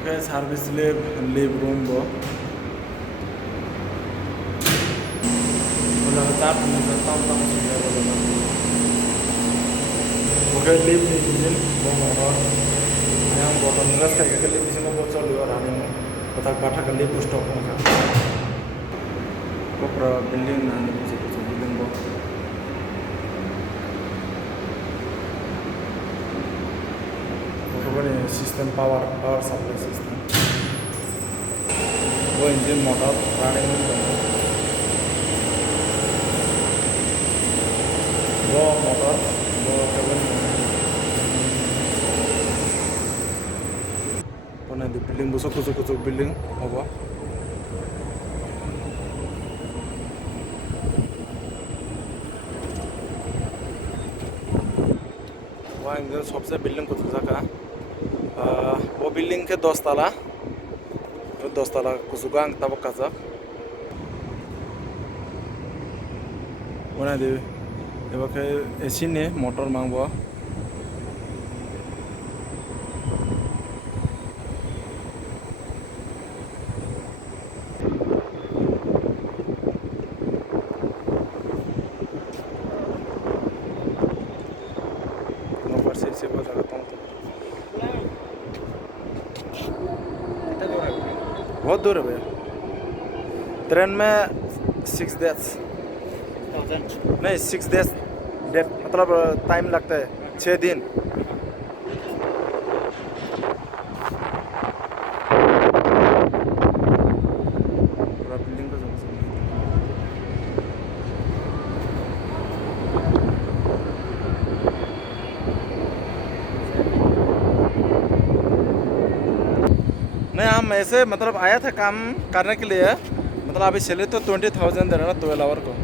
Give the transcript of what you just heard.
okay service live room बो बोला चार tahun sudah bola oke live nih izin bom motor yang botol ngeras kayak ke live sini bocor di orang ini kotak batak ke live stop kan kopra building nanti bisa building bo ini sistem power supply system वो engine motor running वो motor वो cable पने दी building बसो कुछ building होगा वो engine सबसे building कुछ जगह वो बिल्डिंग के 10 तला kusugang tabak kazak mana de ebake AC ne motor mangbo nomor se jaga tong बहुत दूर है भैया ट्रेन में 6 days नहीं 6 days डेट मतलब टाइम लगता है 6 दिन पूरा बिल्डिंग का नहीं हम ऐसे मतलब आया था काम करने के लिए मतलब अभी सैलरी तो 20,000 दे रहा ना 12 आवर को